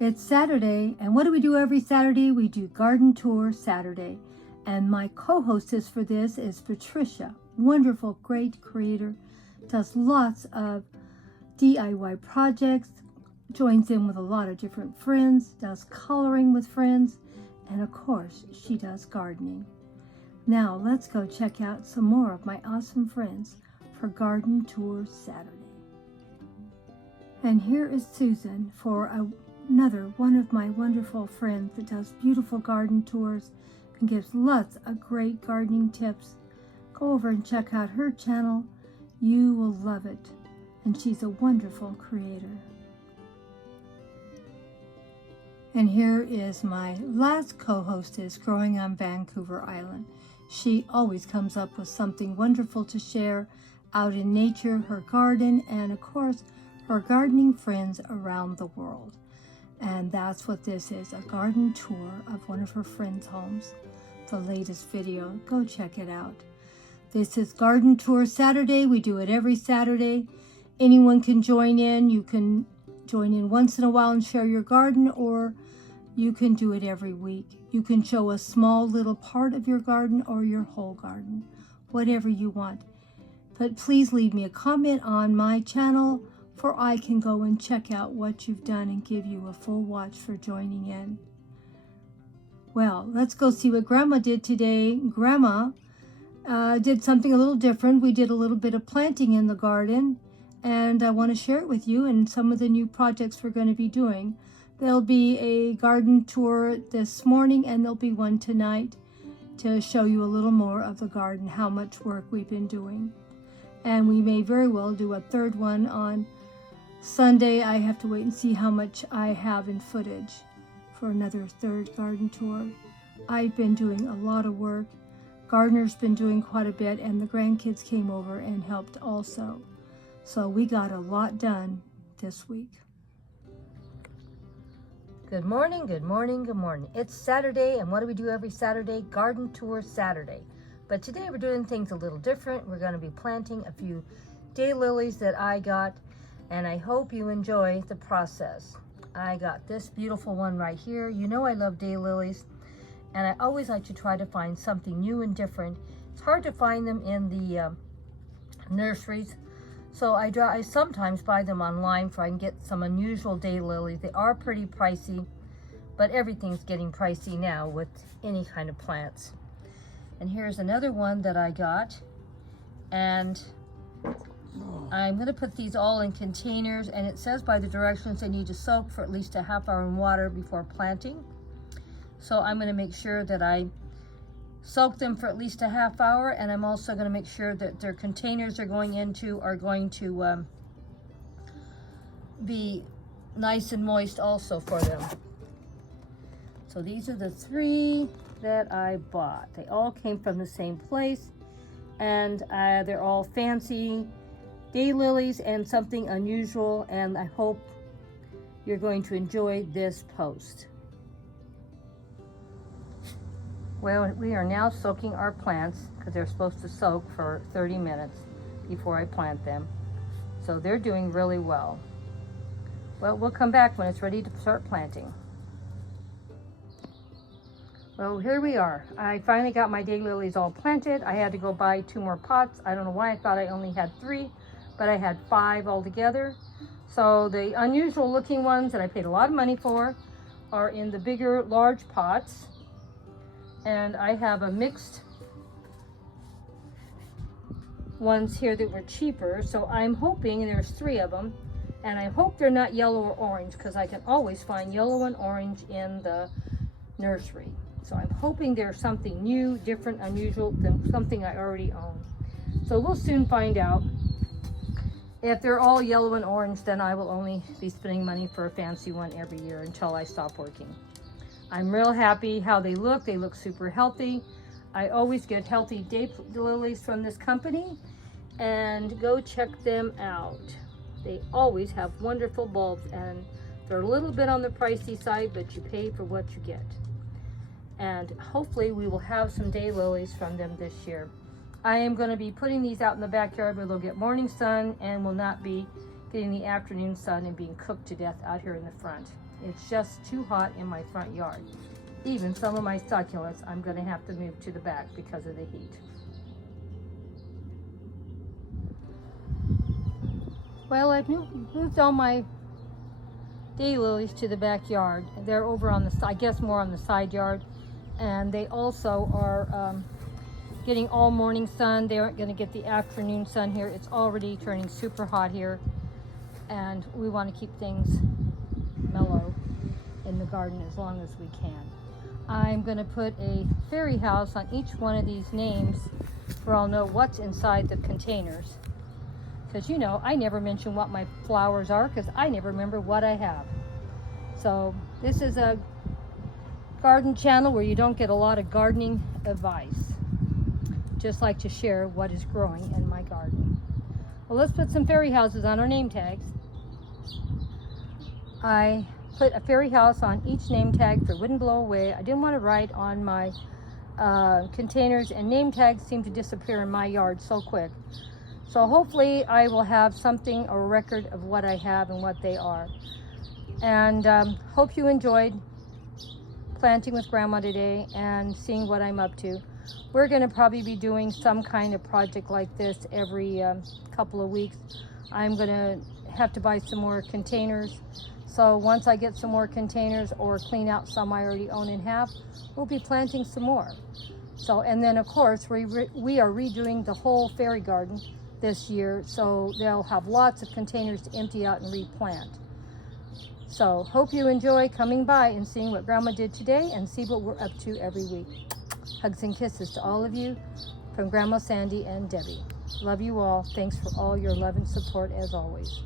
It's Saturday, and what do we do every Saturday? We do Garden Tour Saturday. And my co-hostess for this is Patricia, wonderful, great creator, does lots of DIY projects, joins in with a lot of different friends, does coloring with friends, and of course, she does gardening. Now, let's go check out some more of my awesome friends for Garden Tour Saturday. And here is Susan for another one of my wonderful friends that does beautiful garden tours and gives lots of great gardening tips. Go over and check out her channel. You will love it. And she's a wonderful creator. And here is my last co-hostess growing on Vancouver Island. She always comes up with something wonderful to share out in nature, her garden, and of course, her gardening friends around the world. And that's what this is, a garden tour of one of her friends' homes. The latest video, go check it out. This is Garden Tour Saturday. We do it every Saturday. Anyone can join in. You can join in once in a while and share your garden, or you can do it every week. You can show a small little part of your garden or your whole garden, whatever you want. But please leave me a comment on my channel, for I can go and check out what you've done and give you a full watch for joining in. Well, let's go see what Grandma did today. Grandma did something a little different. We did a little bit of planting in the garden, and I want to share it with you and some of the new projects we're going to be doing. There'll be a garden tour this morning, and there'll be one tonight to show you a little more of the garden, how much work we've been doing. And we may very well do a third one on Sunday. I have to wait and see how much I have in footage for another third garden tour. I've been doing a lot of work. Gardener's been doing quite a bit, and the grandkids came over and helped also. So we got a lot done this week. Good morning, good morning, good morning. It's Saturday, and what do we do every Saturday? Garden Tour Saturday. But today we're doing things a little different. We're going to be planting a few daylilies that I got, and I hope you enjoy the process. I got this beautiful one right here. You know I love daylilies, and I always like to try to find something new and different. It's hard to find them in the nurseries, so I sometimes buy them online for I can get some unusual daylilies. They are pretty pricey, but everything's getting pricey now with any kind of plants. And here's another one that I got, and I'm going to put these all in containers, and it says by the directions they need to soak for at least a half hour in water before planting. So I'm going to make sure that I soak them for at least a half hour, and I'm also going to make sure that their containers they're going into are going to be nice and moist also for them. So these are the three that I bought. They all came from the same place, and they're all fancy daylilies and something unusual, and I hope you're going to enjoy this post. Well, we are now soaking our plants because they're supposed to soak for 30 minutes before I plant them. So they're doing really well. Well, we'll come back when it's ready to start planting. Well, here we are. I finally got my daylilies all planted. I had to go buy 2 more pots. I don't know why I thought I only had 3, but I had 5 altogether. So the unusual looking ones that I paid a lot of money for are in the bigger, large pots. And I have a mixed ones here that were cheaper. So I'm hoping, and there's 3 of them, and I hope they're not yellow or orange, because I can always find yellow and orange in the nursery. So I'm hoping there's something new, different, unusual than something I already own. So we'll soon find out. If they're all yellow and orange, then I will only be spending money for a fancy one every year until I stop working. I'm real happy how they look. They look super healthy. I always get healthy daylilies from this company, and go check them out. They always have wonderful bulbs, and they're a little bit on the pricey side, but you pay for what you get. And hopefully we will have some daylilies from them this year. I am going to be putting these out in the backyard where they'll get morning sun and will not be getting the afternoon sun and being cooked to death out here in the front. It's just too hot in my front yard. Even some of my succulents, I'm going to have to move to the back because of the heat. Well, I've moved all my daylilies to the backyard. They're over on the, I guess more on the side yard. And they also are getting all morning sun. They aren't going to get the afternoon sun here. It's already turning super hot here. And we want to keep things mellow in the garden as long as we can. I'm going to put a fairy house on each one of these names where I'll know what's inside the containers. Because you know, I never mention what my flowers are because I never remember what I have. So this is a garden channel where you don't get a lot of gardening advice. Just like to share what is growing in my garden. Well, let's put some fairy houses on our name tags. I put a fairy house on each name tag so it wouldn't blow away. I didn't want to write on my containers, and name tags seem to disappear in my yard so quick. So hopefully I will have something, a record of what I have and what they are. And hope you enjoyed planting with Grandma today and seeing what I'm up to. We're going to probably be doing some kind of project like this every couple of weeks. I'm going to have to buy some more containers. So once I get some more containers or clean out some I already own and have, we'll be planting some more. So, and then of course we are redoing the whole fairy garden this year, so they'll have lots of containers to empty out and replant. So hope you enjoy coming by and seeing what Grandma did today and see what we're up to every week. Hugs and kisses to all of you from Grandma Sandy and Debbie. Love you all. Thanks for all your love and support as always.